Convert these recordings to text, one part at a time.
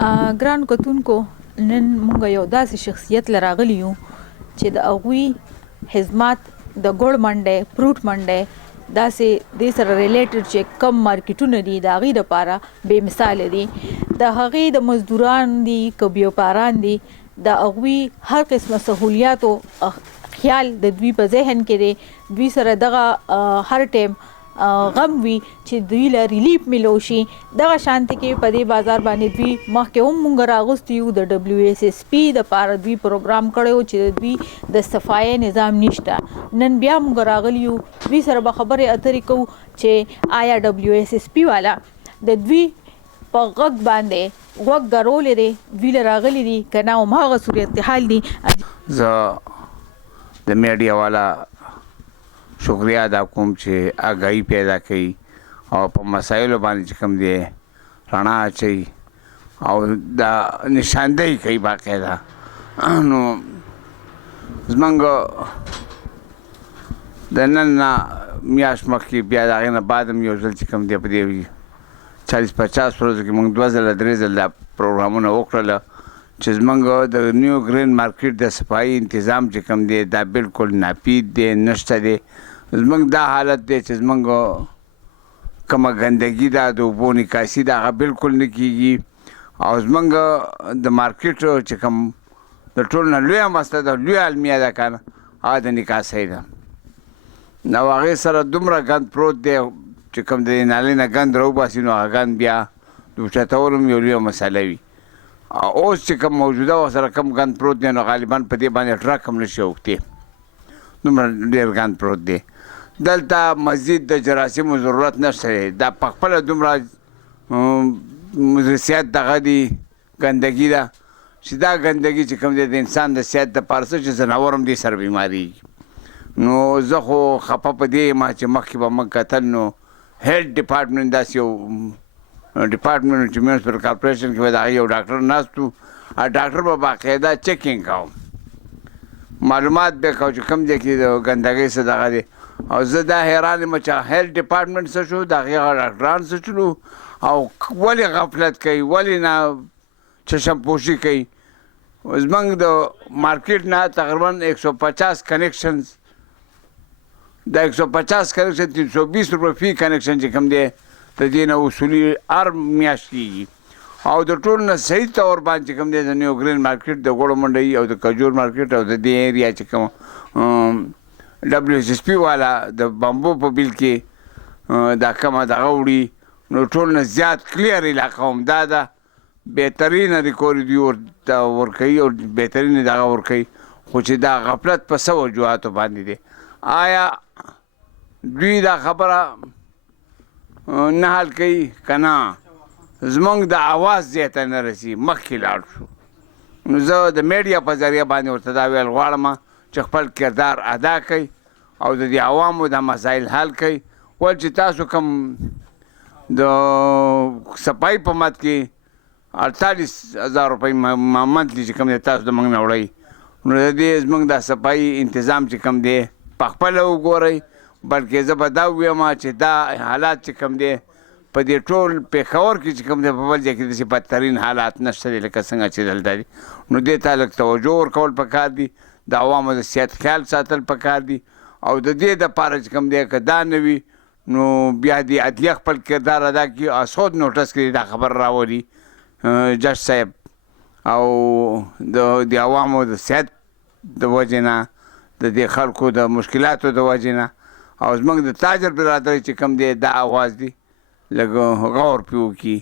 ګران کتونکو، نن مونږ یو داسې شخصیت لراغلی یو چې د هغوی خدمات د ګوړ منډی فروټ منډی داسې دې سره ریلیټډ چې کم مارکیټونه دي د هغې دپاره بې مثاله دي. د هغې د مزدوران دي که بیوپاران دي د هغوی هر قسمه سهولیاتو خیال د دوی په ذهن کې دی. دوی سره دغه هر ټیم غم وي چې دوی له ریلیف ملو شي. دغه شانتې کې په دې بازار باندې دوی مخکې هم مونږ راغوستي یو د WSSP دپاره دوی پروګرام کړی و چې دوی د صفایي نظام نشته. نن بیا مونږ راغلي یو، دوی سره به خبرې اترې کوو چې آیا WSSP والا د دوی په غږ باندې غوږ ګرولی دی، دوی له راغلي دي که نه هماغه صورتحال دي. زه د میډیا والا شکریه ادا کوم چې آګاهي پیدا کوي او په مسایلو باندې چې کوم دی رڼا اچوي او دا نشاندهي کوي باقاعده. نو زموږ د نن نه میاشت مخکې بیا د هغې نه بعد هم یو ځل چې کوم دی په دې 40-50 ورځو کې موږ 2 ځله 3 ځله دا پروګرامونه وکړله چې زموږ د نیو ګرین مارکیټ د صفایي انتظام چې کوم دی دا بالکل ناپید دی، نشته دی. زموږ دا حالت دی چې زموږ کومه ګندګي ده د اوبو نکاسي ده هغه بالکل نه کېږي او زموږ د مارکیټ چې کوم د ټول نه لویه مسله ده، لویه المیه ده که نه، هغه د نکاسۍ ده. نو هغې سره دومره ګند پروت دی چې کوم د دې نالۍ نه ګند راوباسي نو هغه ګند بیا د اوچتولو هم یو لویه مسله وي. اوس چې کوم موجوده ورسره کم ګند پروت دی نو غالبا په دې باندې ټرک هم نشي اوږدی، دومره ډېر ګند پروت دی. دلته مزید د جراثیمو ضرورت نشته دی، دا په خپله دومره مدرسیت دغه دی ګندګي ده چې دا ګندګي چې کوم دی د انسان د صحت دپاره څه چې ځناور هم دې سره بیمارېږي. نو زه خو خفه په دې یم چې مخکې به موږ کتل نو هیلث ډپارټمنټ داسې یو ډپارټمنټ چې میونسپل کارپوریشن کې به د هغې یو ډاکټر ناست و، ډاکټر به باقاعده چیکینګ کوو، معلومات به یې کوو چې کوم ځای کې د ګندګۍ څه دغه دی. او زه دا حیران یم چې هیلث ډپارټمنټ څه شو، د هغې هغه ډاکټران څه شولو او ولې غفلت کوي، ولې نه چشمپوشي کوي. زموږ د مارکیټ نه تقریبا 150 کنیکشنز، د 150 کنیکشن 320 روپۍ فی کنیکشن چې کوم دی د دې نه اصولي هر میاشت کېږي او د ټول نه صحیح طور باندې کوم دی د نیو ګرین مارکیټ د ګوړو منډۍ او د کجور مارکیټ او د دې ایریا چې کوم WSSP والا د بامبو په بیل کې دا کومه دغه وړي نو ټول نه زیات کلیر علاقه هم دا ده، بهترینه ریکوري دوی ورته ورکوي او بهترینه دغه ورکوي، خو چې دا غفلت په څه وجوهاتو باندې دی. آیا دوی دا خبره نه حل کوي که نه زموږ د اواز ځای ته نه رسي، مخکې لاړ شو. نو زه د میډیا په ذریعه باندې ورته دا ویل غواړم چې خپل کردار ادا کوي او د دې عوامو دا مسایل حل کوي. ول چې تاسو کوم د صفایي په مد کې 48,000 روپۍ منتلي چې کوم دی تاسو د موږ نه وړئ، نو د دې زموږ دا صفایي انتظام چې کوم دی په خپله وګورئ، بلکې زه به دا ووایم چې دا حالات چې کوم دی په دې ټول پېښور کې چې کوم دی په بل ځای کې داسې بدترین حالات نشته دی لکه څنګه چې دلته دي. نو دې ته لږ توجه ورکول پکار دي، د عوامو د صحت خیال ساتل پکار دي او د دې دپاره چې کوم دی که دا نه وي نو بیا د عدلیه خپل کردار ادا کړي او سود نوټس کې دا خبر راولي جج صاحب او د عوامو د صحت د وجې نه د دې خلکو د مشکلاتو د وجې نه او زموږ د تاجر برادرۍ چې کوم دی دا اواز دی لږ غور پرې وکړي.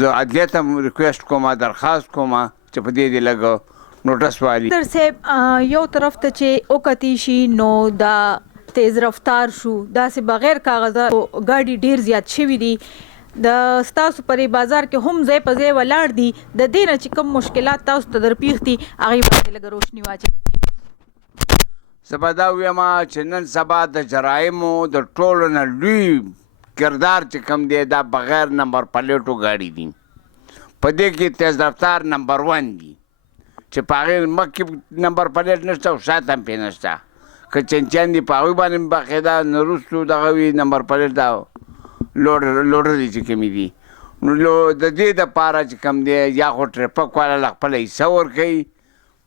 زه عدلیه ته هم ریکویسټ کوم، درخواست کوم چې په دې لږ نوټس والي. در صاحب یو طرف ته چې وکتی شي نو دا تیز رفتار شو، داسې بغیر کاغذه ګاډي ډیر زیات شوي دي، د ستاسو پرې بازار کې هم ځای په ځای ولاړ دي، د دې نه چې کوم مشکلات تاسو ته در پیښ دي هغې باندې لږه روشني واچوئ. زه به دا ویم چې نن سبا د جرایمو د ټولو نه لوی کردار چې کوم دی دا بغیر نمبر پلیټو ګاډي دي، په دې کې تیز رفتار نمبر 1 دي چې په هغې مخکې نمبر پلیټ نشته او شاته هم پرې نشته، که چنچیان دي په هغوی باندې باقاعده نه وروستو دغه وي نمبر پلیټ دا لوډرې چې کومې دي. نو د دې دپاره چې کوم دی یا خو ټرافیک والا له خپله حصه ورکوي،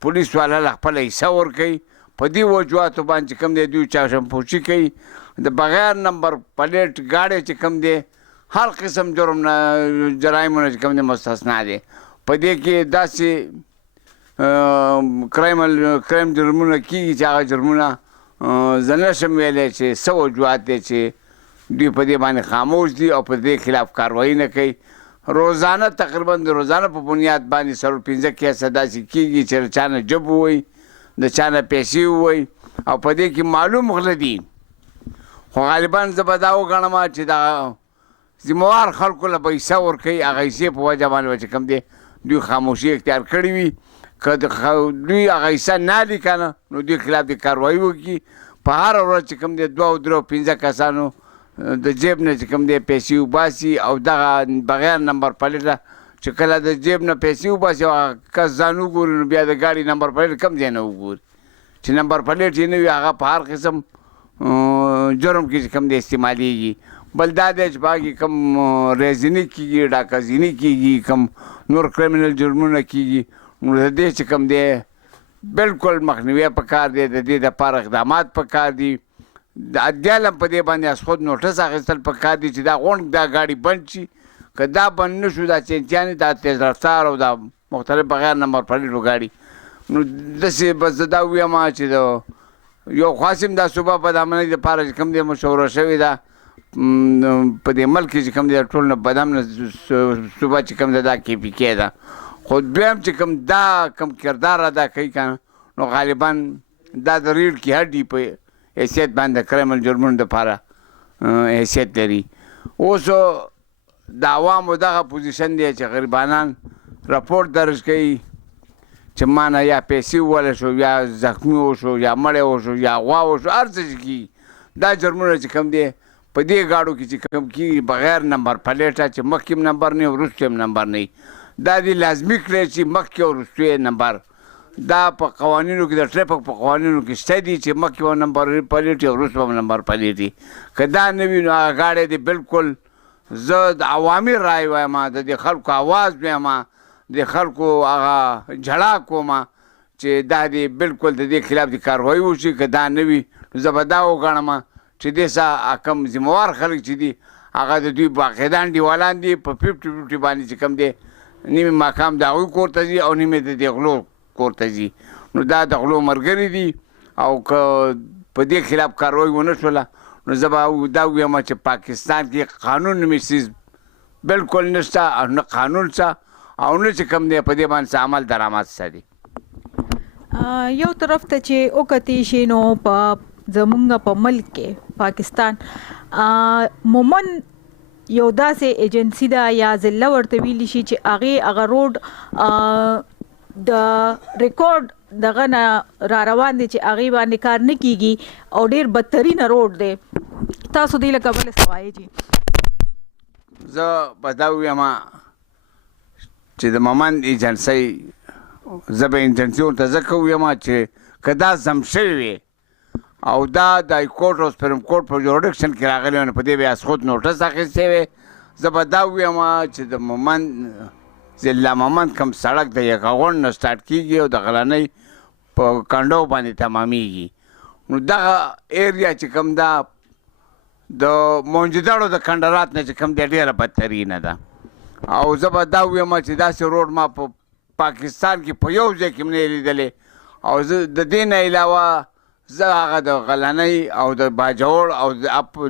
پولیس والا له خپله حصه ورکوي. په دې وجوهاتو باندې چې کوم دی دوی چشمپوشي کوي. د بغیر نمبر پلیټ ګاډی چې کوم دی هر قسم جرم نه جرایمونه چې کوم دی مستثنا دی. په دې کې داسې کرایم جرمونه کېږي چې هغه جرمونه زه نشم ویلی چې څه وجوهات دی چې دوی په دې باندې خاموش دي او په دې خلاف کاروایي نه کوي. روزانه تقریبا د روزانه په بنیاد باندې 4-5 کیسه داسې کېږي چې د چا نه جب ووایي، د چا نه پیسې ووایي او په دې کې معلوم غله دي. خو غالبا زه به دا وګڼم چې دا ذموار خلکو له به حصه ورکوي، هغه حصې په وجه باندې به چې کوم دی دوی خاموشي اختیار کړې وي. که دوی هغه حصه نه لي که نه نو دوی خلاف د کاروایي وکړي. په هره ورځ چې کوم دی 2-3-5 کسانو د جیب نه چې کوم دی پیسې وباسي او دغه بغیر نمبر پلیټه چې کله د جیب نه پیسې وباسي او هغه کس ځان وګوري نو بیا د ګاډي نمبر پلیټ کوم ځای نه وګوري چې نمبر پلیټ یې نه وي، هغه په هر قسم جرم کې چې کوم دی استعمالیږي. بل دا دی چې په هغه کې کوم ریزني کېږي، ډاکهزني کېږي، کوم نور کریمینل جرمونه کېږي. نو د دې چې کوم دی بلکل مخنیوی پکار دی. د دې دپاره اقدامات پکار دي. د ادیال هم په دې باندې از خود نوټس اخیستل پکار دي چې دا غونډ دا ګاډي بند شي. که دا بند نه شو، دا چینچیانې، دا تیز رفتار او دا مختلف بغیر نمبر پلیټو ګاډي، نو داسې بس زه دا ووایم چې د یو خاصم دا صوبه بدامنۍ دپاره چې کوم دی مشوره شوې ده په دې ملک کې چې کوم دی ټول نه بدامنه صوبه چې کوم دی دا KPK ده. خو دویم چې کوم دا کوم کردار ادا کوي که نه نو غالبا دا د ریړ کې هډي په حیثیت باندې کریمنل جرمونو دپاره حیثیت لري. اوس د عوامو دغه پوزیشن دی چې غریبانان راپورټ درج کوي چې ما نه یا پیسې ووله شو، یا زخمي وشو، یا مړی وشو، یا غوا وشو، هر څه چې کېږي. دا جرمونه چې کوم دی په دې ګاډو کې چې کوم کېږي بغیر نمبر پلیټه چې مخکې هم نمبر نه وي وروسته هم نمبر نه وي، دا دې لازمي کړی چې مخکې او وروسته نمبر. دا په قوانینو کې د ټریفک په قوانینو کې شته دي چې مخکې به نمبر پلیټ وي او وروسته به نمبر پلیټ وي. که دا نه وي نو هغه ګاډی دی بلکل زه د عوامي رای وایم، د دې خلکو آواز وایم، د خلکو هغه جړا کوم چې دا دی بلکل د دې خلاف د کاروایي وشي. که دا نه وي نو زه به دا وګڼم چې دې څه کوم ذموار خلک چې دي هغه د دوی باقاعده انډیوالان دي په 50-50 باندې چې کوم دی نیمې ماښام د هغوی کور ته ځي او نیمې د دې غلو کور ته ځي. نو دا د غلو ملګري دي او که په دې خلاف کاروایي ونه شوله نو زه به دا ووایم چې پاکستان کې قانون نومي څیز بلکل نشته او نه قانون شته او نه چې کوم دی په دې باندې څه عمل درآمد شته دي. یو طرف ته چې وکتې شي نو په زمونږ په ملک کې پاکستان عموماً یو داسې ایجنسی ده یا ضلع ورته ویلی شي چې هغه روډ د ریکارډ دغه نه را روان دي چې هغې باندې کار نه کیږي او ډېر بدترینه روډ دی. تاسو دې له کبله څه وایې جي؟ زه به دا ووایم چې د مومند ایجنسۍ زه به ایجنسي ورته ځکه ووایم چې که دا ضم شوې وي او دا د هایکورټ او سپریم کورټ په جوریډکشن کې راغلی وي نو په دې به از خود نوټس اخیستی وی. زه به دا ووایم چې د مومند ضلع مومند کوم سړک د یکاغونډ نه سټارټ کېږي او د غلنۍ په کنډو باندې تمامیږي نو دغه ایریا چې کوم ده د موجوداړو د کنډرات نه چې کوم دی ډېره بدترینه ده. او زه به دا ووایم چې داسې روډ ما په پاکستان کې په یو ځای کې هم نه لیدلی. او زه د دې نه علاوه زه هغه د غلنۍ او د باجوړ او د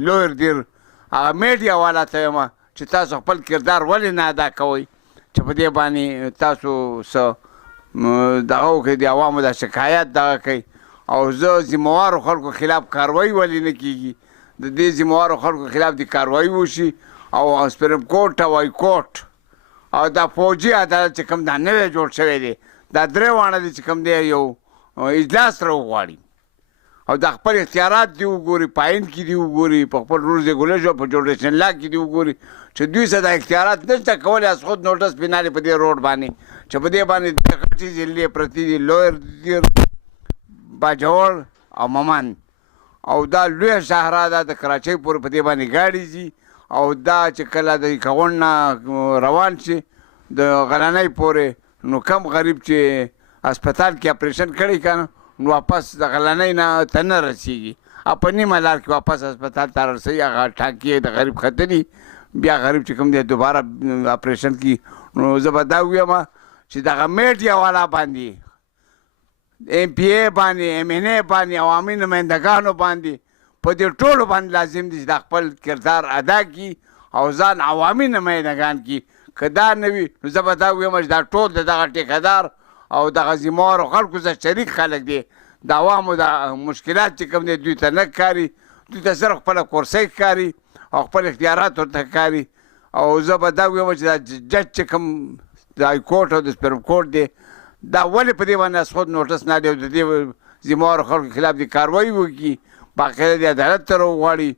لویر دیر هغه میډیا والا ته یم چې تاسو خپل کردار ولې نه ادا کوئ چې په دې باندې تاسو څه دغه وکړئ، د عوامو د شکایت دغه کوئ. او زه ذموارو خلکو خلاف کاروایي ولې نه کېږي، د دې ذموارو خلکو خلاف د کاروایي وشي او سپریم کورټ او های کورټ او دا فوجي عدالت چې کوم دا نوی جوړ شوی دی دا درې واړه دي چې کوم دی یو اجلاس راوغواړي او د خپل اختیارات دی وګوري، په آئین کې دی وګوري، په خپل رولز ریګولیشن په جوډیشن لا کې دی وګوري چې دوی څه د اختیارات نشته کولی از خود نوټس پینالي په دې روډ باندې چې په دې باندې د غټې ضلعې پرتې دي لویر دیر باجوړ او مومند او دا لویه شاهراه ده د کراچۍ پورې په دې باندې ګاډي ځي او دا چې کله د کغون نه روان شي د غرنۍ پورې نو کم غریب چې هسپتال کې اپریشن کړی که نو واپس د غرنۍ نه ته نه رسېږي په نیمه لار کې واپس هسپتال ته رسوي هغه ټانکې د غریب ختلي بیا غریب چې کوم دی دوباره اپریشن کی نو زه به دا ویم چې دغه میډیا والا باندې ایم پی ای باندې ایم این ای باندې عوامي نمایندګانو باندې په دې ټولو باندې لازم دي چې دا خپل کردار ادا کړي او ځان عوامي نمایندګان کړي که دا نه وي نو زه به دا ویم چې دا ټول د دغه ټیکهدار او دغه ذمهوارو خلکو سره شریک خلک دي د عوامو د مشکلات چې کوم دی دوی ته نه ښکاري دوی ته صرف خپله کورسۍ ښکاري او خپل اختیارات ورته ښکاري او زه به دا ویم چې دا جج چې کوم د های کورټ او د سپریم کورټ دی دا ولې په دې باندې خود نوټس نه دی او د دې ذمهوارو خلکو خلاف دې کاروایي وکړي باقاعده د عدالت ته راوغواړي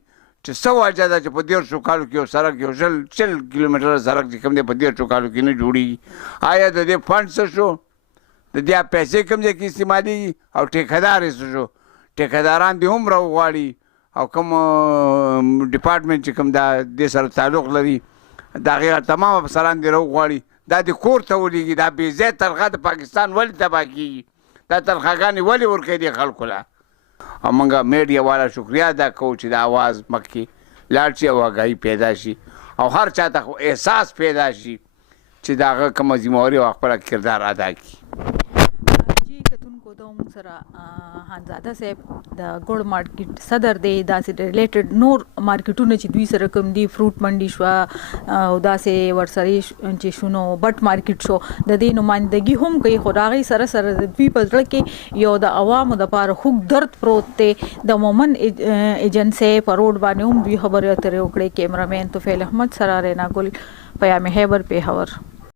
چې څه وجه ده چې په 150 کالو کې یو سړک یو 100 کیلومتره سړک چې کوم دی په 150 کالو کې نه جوړېږي آیا د دې فنډ څه شو د دې پیسې کوم ځای کې استعمالېږي او ټیکهدار یې څه شو ټیکهداران دې هم راوغواړي او کوم ډپارټمنټ چې کوم دا دې سره تعلق لري د هغې تمام افسران دې راوغواړي دا دې کور ته ولېږي دا بې ځای تنخوا د پاکستان ولې تباه کېږي دا تنخواګانې ولې ورکوي دې خلکو له او موږ میډیا والا شکریه ادا کوو چې د اواز مخکې لاړ شي او آګاهي پیدا شي او هر چا ته احساس پیدا شي چې د هغه کومه ذمهواري او خپله کردار ادا کړي جی کتونکو ته موږ سره خانزاده صاحب د ګوړ مارکیټ صدر دی داسې ریلیټډ نور مارکیټونه چې دوی سره کوم دي فروټ منډي شوه او داسې ورسره چې شونو بټ مارکیټ شو د دې نمایندګي هم کوي خو د هغې سره سره د دوی په زړه کې یو د عوامو دپاره خوږ درد پروت دی د مومن ایجنسۍ په روډ باندې هم دوی خبرې اترې وکړې کیمرامین توفیل احمد سره رینا ګل پیام خیبر پیښور